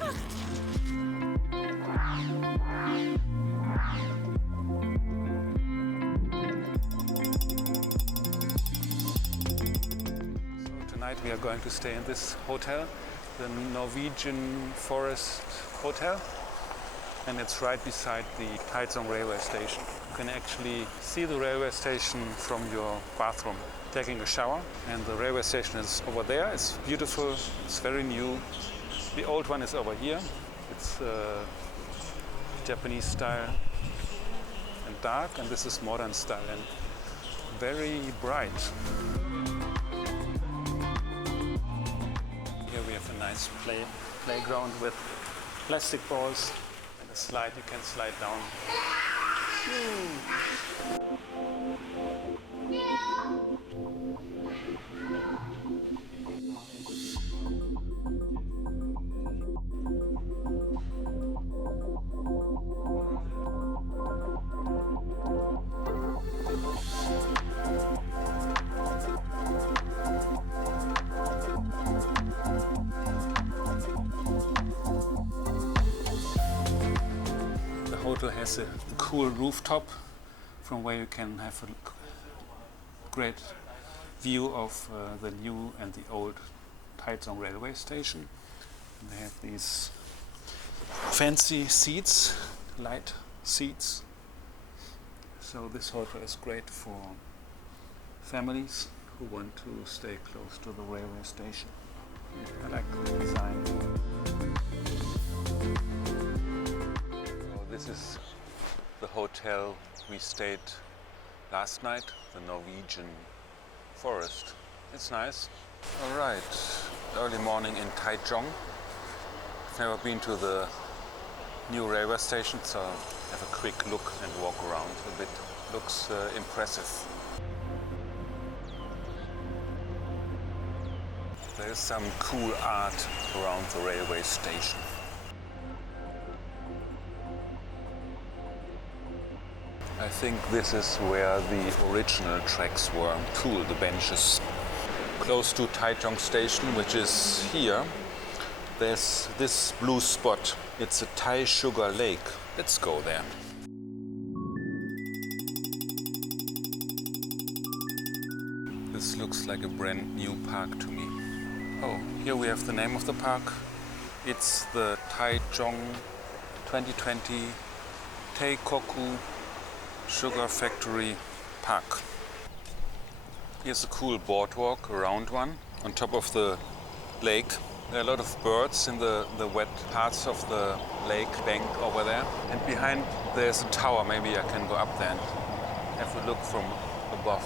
Tonight we are going to stay in this hotel, the Norwegian Forest Hotel, and it's right beside the Taizhong railway station. You can actually see the railway station from your bathroom, taking a shower, and the railway station is over there. It's beautiful, it's very new. The old one is over here. It's Japanese style and dark, and this is modern style and very bright. Here we have a nice playground with plastic balls and a slide you can slide down. The hotel has a cool rooftop from where you can have a great view of the new and the old Taizhong railway station. And they have these fancy seats, light seats. So this hotel is great for families who want to stay close to the railway station. I like the design. So this is the hotel we stayed last night, the Norwegian Forest. It's nice. All right, early morning in Taichung. I've never been to the new railway station, so have a quick look and walk around a bit. Looks impressive. There's some cool art around the railway station. I think this is where the original tracks were. Cool, the benches. Close to Taichung station, which is here, there's this blue spot. It's a Thai sugar lake. Let's go there. This looks like a brand new park to me. Oh, here we have the name of the park. It's the Taichung 2020 Teikoku Sugar Factory Park. Here's a cool boardwalk, a round one, on top of the lake. There are a lot of birds in the wet parts of the lake bank over there. And behind there's a tower, maybe I can go up there and have a look from above.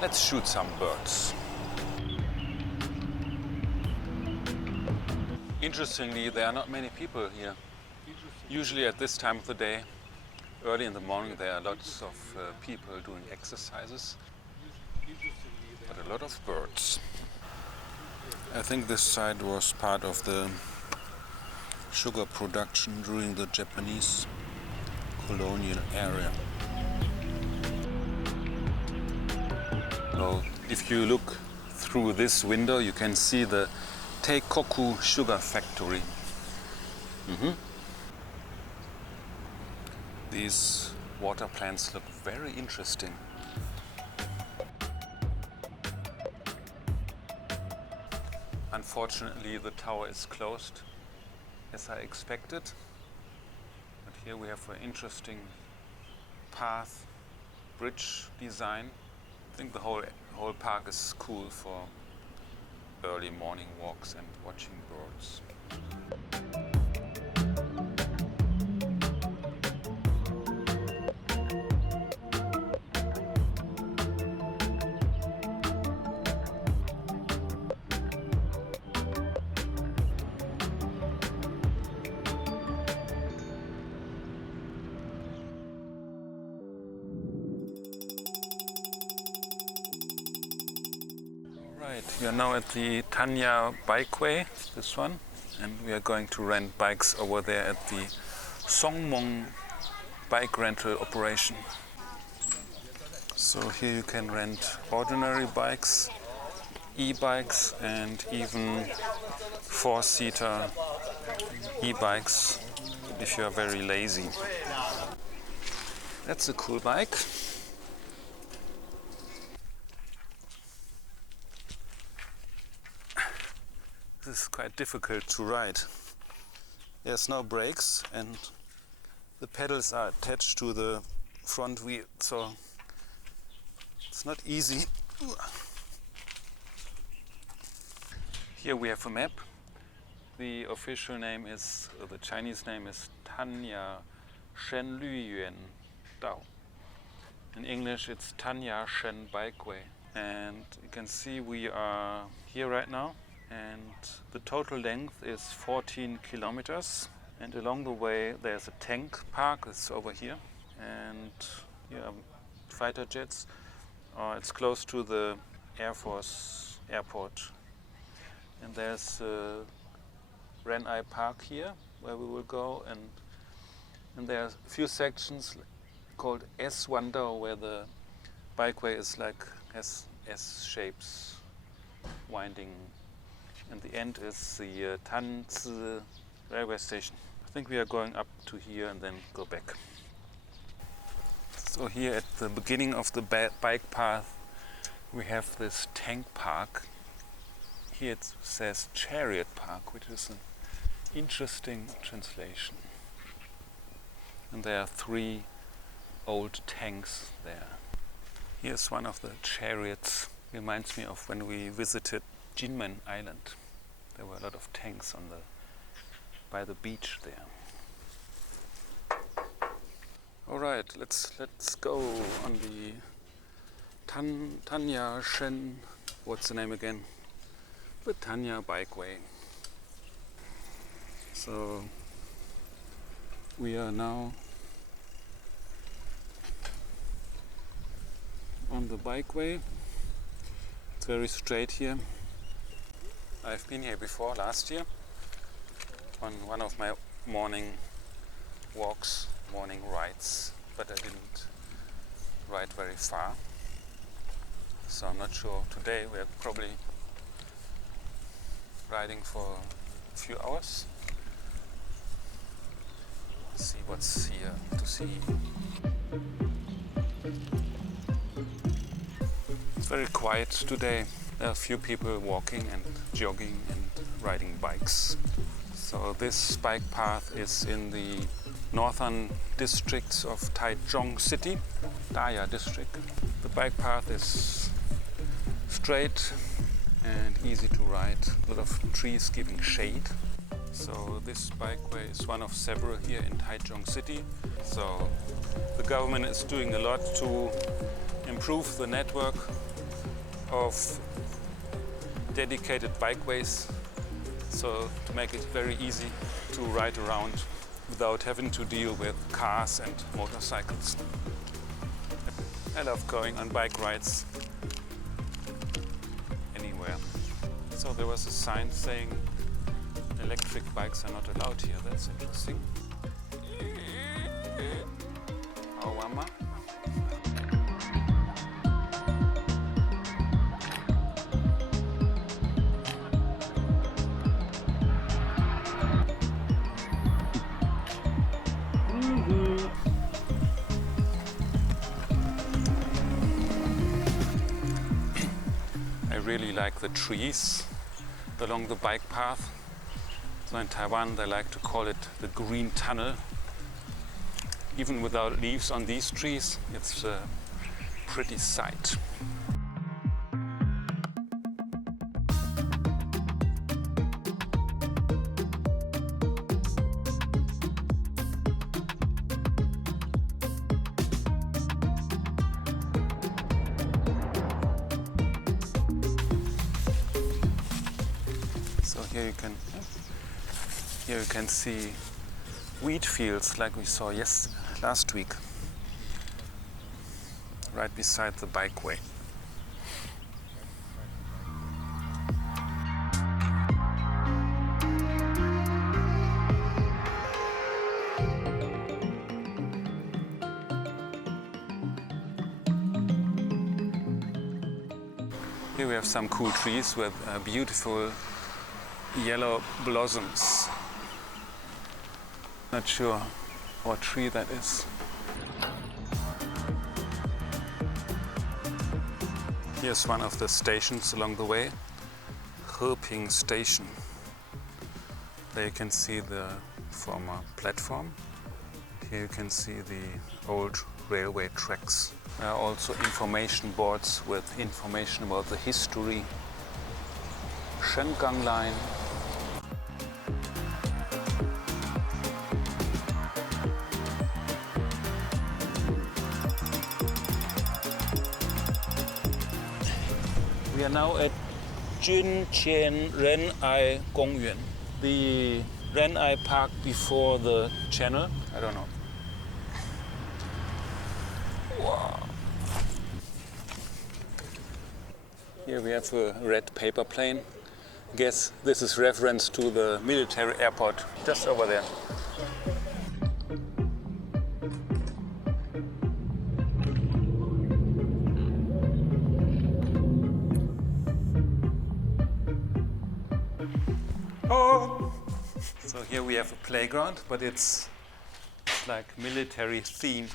Let's shoot some birds. Interestingly, there are not many people here. Usually at this time of the day, early in the morning, there are lots of people doing exercises, but a lot of birds. I think this site was part of the sugar production during the Japanese colonial area. So if you look through this window, you can see the Teikoku Sugar Factory. These water plants look very interesting. Unfortunately, the tower is closed, as I expected. But here we have an interesting path, bridge design. I think the whole park is cool for early morning walks and watching birds. We are now at the Tanyashen Bikeway, this one, and we are going to rent bikes over there at the Songmeng bike rental operation. So here you can rent ordinary bikes, e-bikes and even four-seater e-bikes if you are very lazy. That's a cool bike. This is quite difficult to ride. There's no brakes and the pedals are attached to the front wheel, so it's not easy. Here we have a map. The official name is, the Chinese name is Tanyashen Green Bikeway. In English it's Tanyashen Bikeway. And you can see we are here right now, and the total length is 14 kilometers. And along the way there's a tank park, it's over here, and fighter jets. It's close to the Air Force airport. And there's I Park here where we will go, and there are a few sections called S-Wander where the bikeway is like S shapes winding, and the end is the Tanzi railway station. I think we are going up to here and then go back. So here at the beginning of the bike path we have this tank park. Here it says Chariot Park, which is an interesting translation. And there are 3 old tanks there. Here's one of the chariots. Reminds me of when we visited Jinchen Island. There were a lot of tanks by the beach there. All right, let's go on the Tanyashen. What's the name again? The Tanya Bikeway. So we are now on the bikeway. It's very straight here. I've been here before last year on one of my morning walks, morning rides, but I didn't ride very far. So I'm not sure. Today we are probably riding for a few hours. Let's see what's here to see. It's very quiet today. There are a few people walking and jogging and riding bikes. So this bike path is in the northern districts of Taichung city, Daya district. The bike path is straight and easy to ride. A lot of trees giving shade. So this bikeway is one of several here in Taichung city. So the government is doing a lot to improve the network of dedicated bikeways, so to make it very easy to ride around without having to deal with cars and motorcycles. I love going on bike rides anywhere. So there was a sign saying electric bikes are not allowed here. That's interesting. Oh, mama. I really like the trees along the bike path. So in Taiwan they like to call it the green tunnel. Even without leaves on these trees, it's a pretty sight. So here you can see wheat fields like we saw last week, right beside the bikeway. Here we have some cool trees with beautiful yellow blossoms. Not sure what tree that is. Here's one of the stations along the way, Heping Station. There you can see the former platform. Here you can see the old railway tracks. There are also information boards with information about the history. Shengang line. We are now at Jinchen Ren'ai Gongyuan, the Ren'ai Park before the channel. I don't know. Wow. Here we have a red paper plane. Guess this is reference to the military airport just over there. Oh! So here we have a playground, but it's like military themed.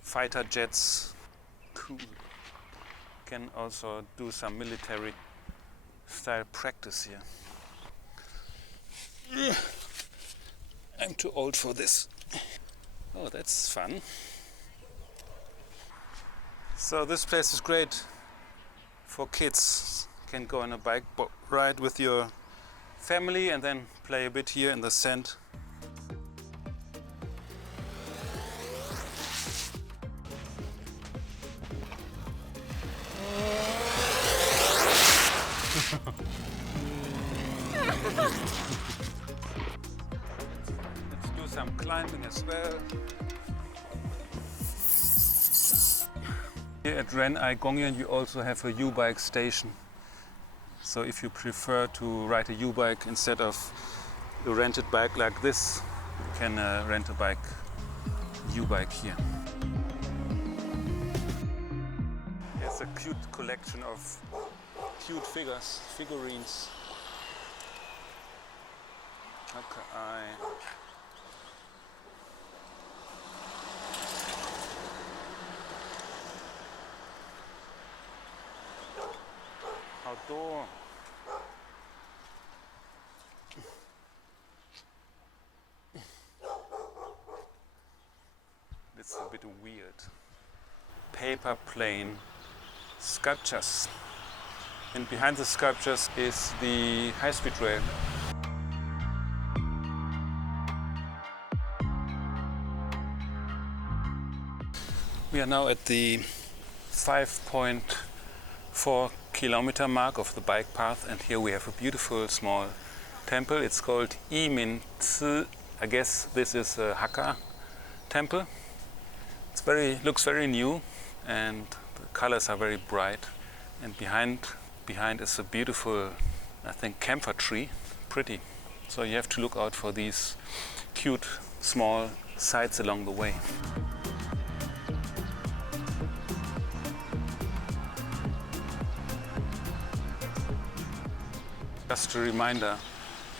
Fighter jets. Cool. Can also do some military style practice here. I'm too old for this. Oh, that's fun. So this place is great for kids. You can go on a bike ride with your family and then play a bit here in the sand. Let's do some climbing as well. Here at Ren'ai Gongyuan you also have a U-bike station. So if you prefer to ride a U-bike instead of a rented bike like this, you can rent a U-bike here. It's a cute collection of cute figurines. Okay, outdoor. It's a bit weird. Paper plane sculptures. And behind the sculptures is the high-speed rail. We are now at the 5.4 kilometer mark of the bike path, and here we have a beautiful small temple. It's called Yimin Tzu. I guess this is a Hakka temple. Looks very new, and the colors are very bright. And behind is a beautiful, I think, camphor tree. Pretty. So you have to look out for these cute small sites along the way. Just a reminder,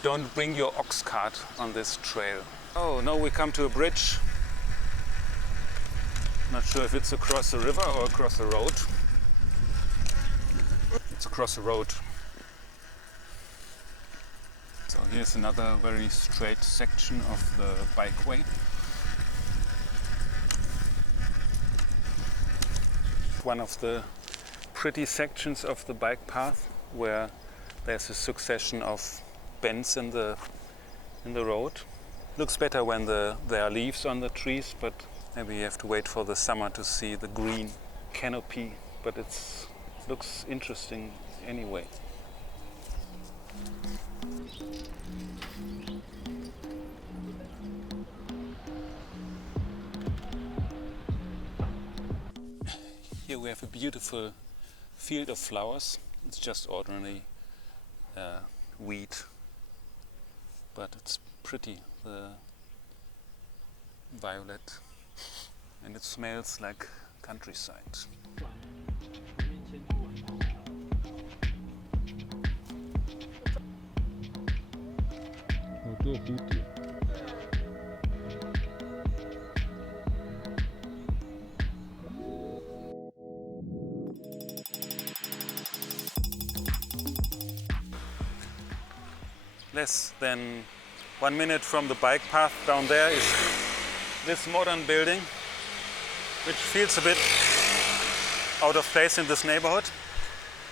don't bring your ox cart on this trail. Oh, now we come to a bridge. Not sure if it's across a river or across a road. It's across a road. So here's another very straight section of the bikeway. One of the pretty sections of the bike path where there's a succession of bends in the road. Looks better when there are leaves on the trees, but maybe you have to wait for the summer to see the green canopy, but it looks interesting anyway. Here we have a beautiful field of flowers. It's just ordinary wheat, but it's pretty, the violet, and it smells like countryside. Less than 1 minute from the bike path down there is this modern building, which feels a bit out of place in this neighborhood.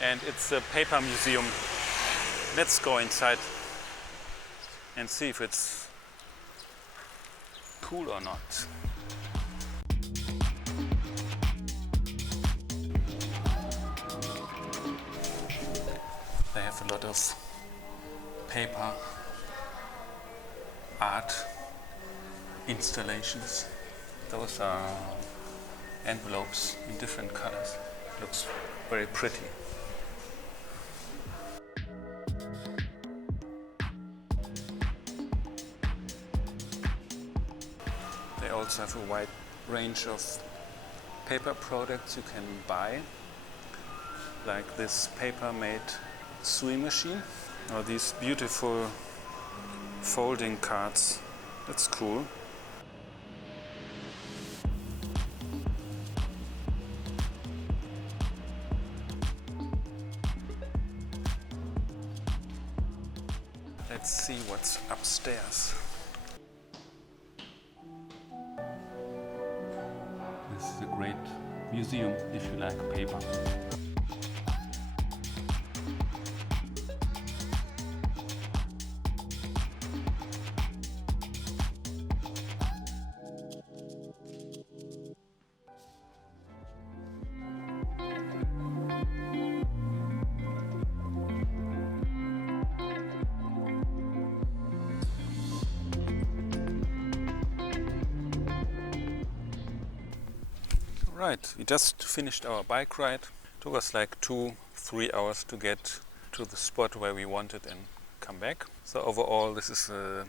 And it's a paper museum. Let's go inside and see if it's cool or not. They have a lot of paper art installations. Those are envelopes in different colors. Looks very pretty. They also have a wide range of paper products you can buy, like this paper-made sewing machine, or these beautiful folding cards. That's cool. Let's see what's upstairs. This is a great museum if you like paper. Right, we just finished our bike ride. It took us like 2-3 hours to get to the spot where we wanted and come back. So overall this is a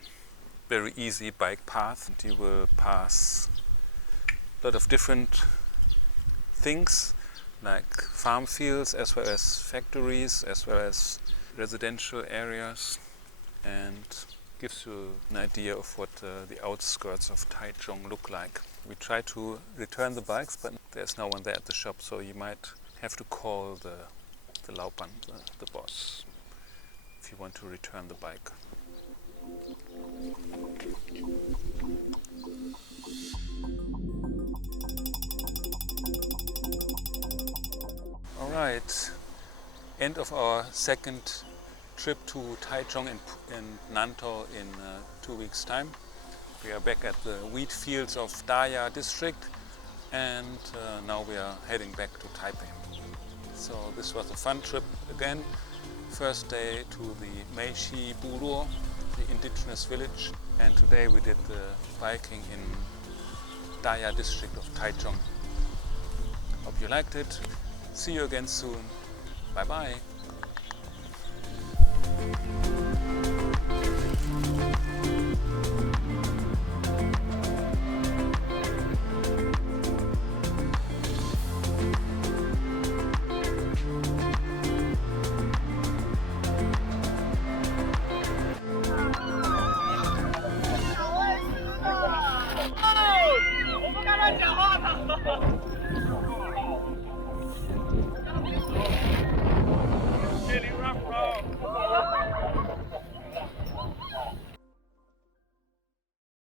very easy bike path, and you will pass a lot of different things like farm fields as well as factories as well as residential areas, and gives you an idea of what the outskirts of Taichung look like. We try to return the bikes, but there's no one there at the shop, so you might have to call the Laupan, the boss, if you want to return the bike. Alright, end of our second trip to Taichung and Nantou in 2 weeks' time. We are back at the wheat fields of Daya district, and now we are heading back to Taipei. So this was a fun trip again. First day to the Meishi Buruo, the indigenous village, and today we did the biking in Daya district of Taichung. Hope you liked it. See you again soon. Bye bye.